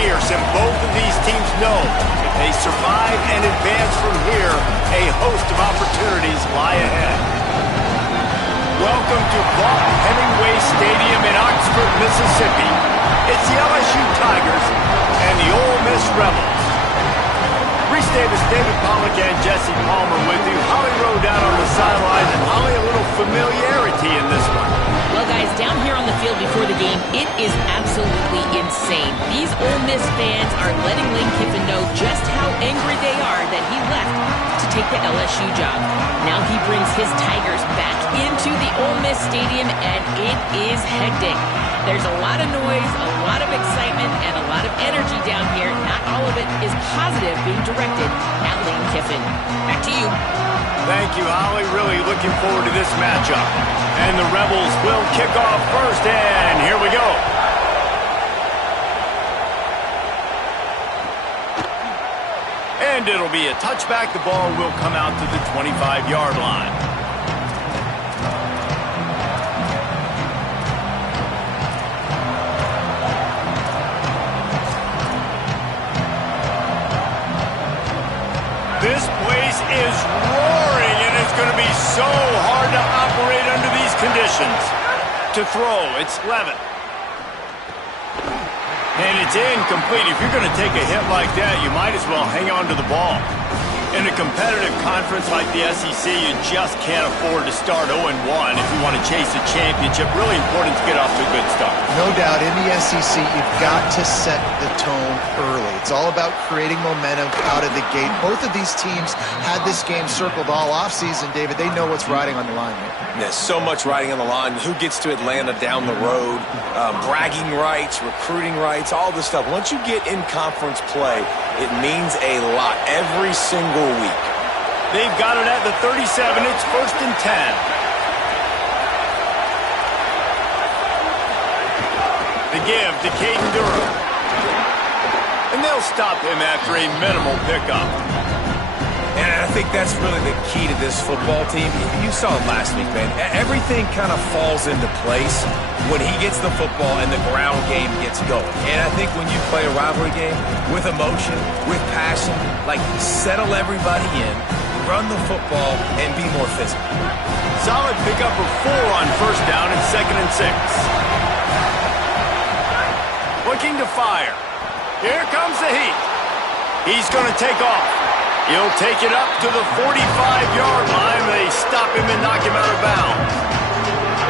fierce, and both of these teams know if they survive and advance from here, a host of opportunities lie ahead. Welcome to Vaught-Hemingway Stadium in Oxford, Mississippi. It's the LSU Tigers and the Ole Miss Rebels. Reese Davis, David Pollack, and Jesse Palmer with you. Holly Rowe down on the sideline, and Holly, a little familiarity in this one. Well, guys, down here on the field before the game, it is absolutely insane. These Ole Miss fans are letting Lane Kiffin know just how angry they are that he left to take the LSU job. Now he brings his Tigers back into the Ole Miss Stadium, and it is hectic. There's a lot of noise, a lot of excitement, and a lot of energy down here. Not all of it is positive being directed at Lane Kiffin. Back to you. Thank you, Holly. Really looking forward to this matchup. And the Rebels will kick off first, and here we go. And it'll be a touchback. The ball will come out to the 25-yard line. This place is roaring, and it's going to be so hard to operate under these conditions. To throw, it's Levitt. And it's incomplete. If you're going to take a hit like that, you might as well hang on to the ball. In a competitive conference like the SEC, you just can't afford to start 0-1 if you want to chase a championship. Really important to get off to a good start. No doubt, in the SEC, you've got to set the tone early. It's all about creating momentum out of the gate. Both of these teams had this game circled all offseason, David. They know what's riding on the line here. There's so much riding on the line. Who gets to Atlanta down the road, bragging rights, recruiting rights, all this stuff. Once you get in conference play, it means a lot every single week. They've got it at the 37. It's 1st and 10. The give to Caden Durham. And they'll stop him after a minimal pickup. And I think that's really the key to this football team. You saw it last week, man. Everything kind of falls into place when he gets the football and the ground game gets going. And I think when you play a rivalry game with emotion, with passion, like settle everybody in, run the football, and be more physical. Solid pickup of 4 on 1st down and 2nd and 6. Looking to fire. Here comes the heat. He's going to take off. He'll take it up to the 45-yard line. They stop him and knock him out of bounds.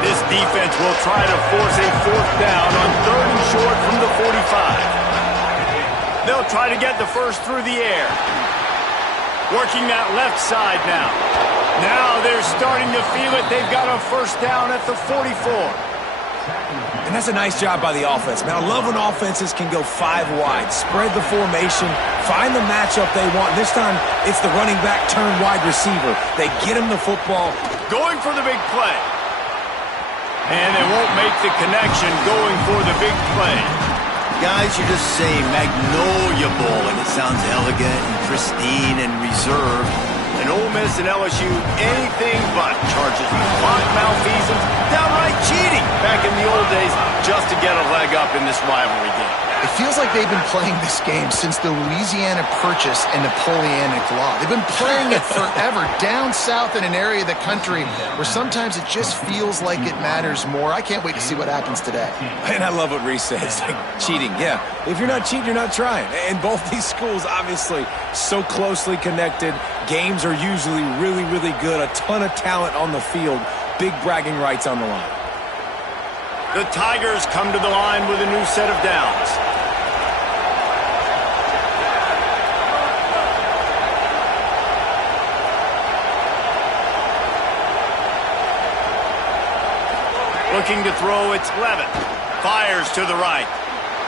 This defense will try to force a 4th down on 3rd and short from the 45. They'll try to get the first through the air. Working that left side now. Now they're starting to feel it. They've got a 1st down at the 44. And that's a nice job by the offense, man. I love when offenses can go 5 wide, spread the formation, find the matchup they want. This time, it's the running back turned wide receiver. They get him the football. Going for the big play. And they won't make the connection going for the big play. Guys, you're just saying Magnolia Bowl, and it sounds elegant and pristine and reserved. And Ole Miss and LSU, anything but charges with clock malfeasance, downright cheating back in the old days just to get a leg up in this rivalry game. It feels like they've been playing this game since the Louisiana Purchase and Napoleonic Law. They've been playing it forever down south in an area of the country where sometimes it just feels like it matters more. I can't wait to see what happens today. And I love what Reese says, like cheating. Yeah, if you're not cheating, you're not trying. And both these schools, obviously, so closely connected. Games are usually really, really good. A ton of talent on the field. Big bragging rights on the line. The Tigers come to the line with a new set of downs. Looking to throw, it's Levitt. Fires to the right.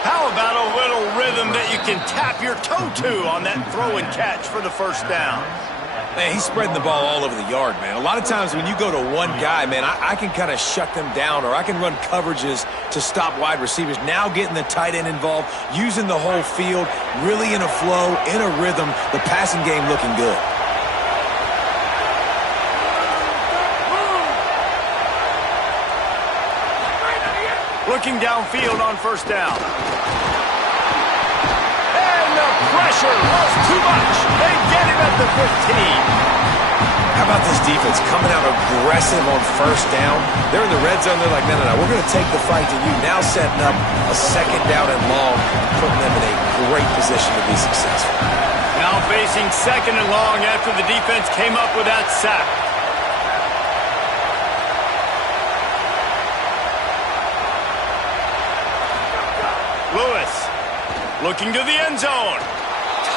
How about a little rhythm that you can tap your toe to on that throw and catch for the 1st down? Man, he's spreading the ball all over the yard, man. A lot of times when you go to one guy, man, I can kind of shut them down, or I can run coverages to stop wide receivers. Now getting the tight end involved, using the whole field, really in a flow, in a rhythm, the passing game looking good. Looking downfield on 1st down. Pressure was too much. They get him at the 15. How about this defense coming out aggressive on first down? They're in the red zone. They're like, no, we're going to take the fight to you. Now setting up a second down and long, putting them in a great position to be successful. Now facing second and long after the defense came up with that sack. Lewis looking to the end zone.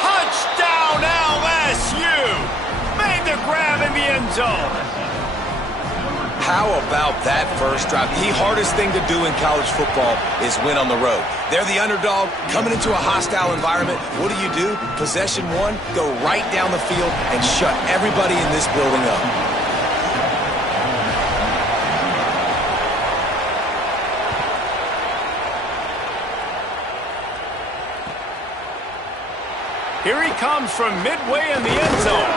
Touchdown LSU! Made the grab in the end zone. How about that first drive? The hardest thing to do in college football is win on the road. They're the underdog coming into a hostile environment. What do? Possession one, go right down the field and shut everybody in this building up. Here he comes from midway in the end zone.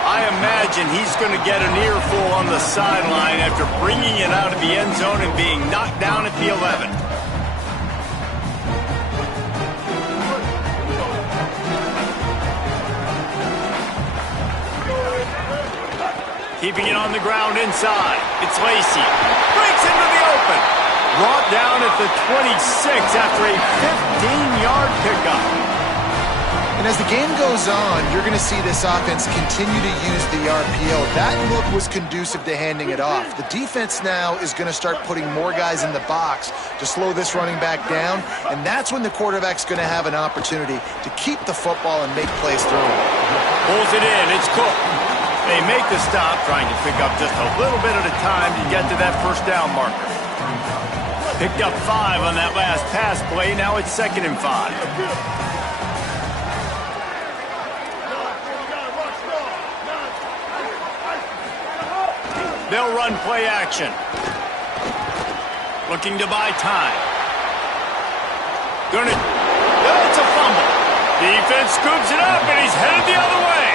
I imagine he's going to get an earful on the sideline after bringing it out of the end zone and being knocked down at the 11. Keeping it on the ground inside. It's Lacy. Breaks into the open. Brought down at the 26 after a 15-yard pickup. And as the game goes on, you're going to see this offense continue to use the RPO. That look was conducive to handing it off. The defense now is going to start putting more guys in the box to slow this running back down, and that's when the quarterback's going to have an opportunity to keep the football and make plays through it. Pulls it in. It's Cook. They make the stop, trying to pick up just a little bit at a time to get to that first down marker. Picked up 5 on that last pass play. Now it's 2nd and 5. They'll run play action. Looking to buy time. It's a fumble. Defense scoops it up, and he's headed the other way.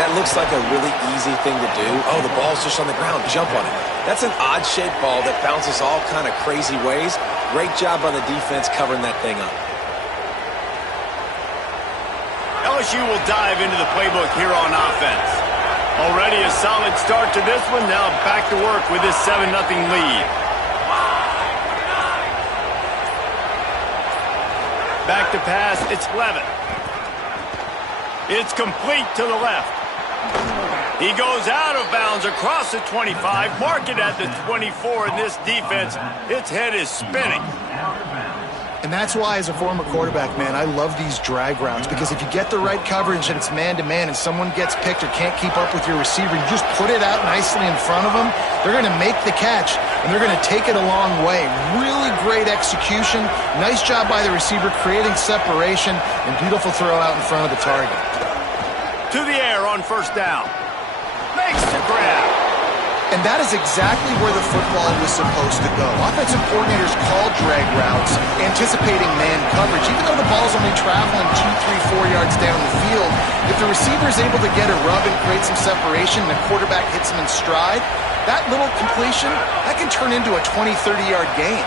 That looks like a really easy thing to do. Oh, the ball's just on the ground. Jump on it. That's an odd-shaped ball that bounces all kind of crazy ways. Great job on the defense covering that thing up. LSU will dive into the playbook here on offense. Already a solid start to this one. Now back to work with this 7-0 lead. Back to pass. It's Levin. It's complete to the left. He goes out of bounds across the 25. Mark it at the 24. And this defense, its head is spinning. And that's why, as a former quarterback, man, I love these drag routes, because if you get the right coverage and it's man-to-man and someone gets picked or can't keep up with your receiver, you just put it out nicely in front of them, they're going to make the catch, and they're going to take it a long way. Really great execution. Nice job by the receiver creating separation, and beautiful throw out in front of the target. To the air on first down. Makes the grab. And that is exactly where the football was supposed to go. Offensive coordinators call drag routes, anticipating man coverage. Even though the ball's only traveling 2, 3, 4 yards down the field, if the receiver is able to get a rub and create some separation and the quarterback hits him in stride, that little completion, that can turn into a 20, 30-yard gain.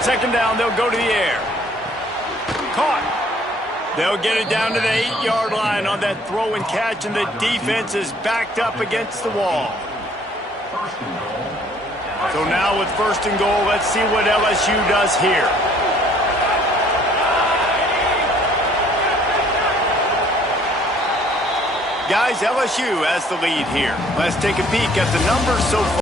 2nd down, they'll go to the air. Caught. They'll get it down to the 8-yard line on that throw and catch, and the defense is backed up against the wall. So now with 1st and goal, let's see what LSU does here. Guys, LSU has the lead here. Let's take a peek at the numbers so far.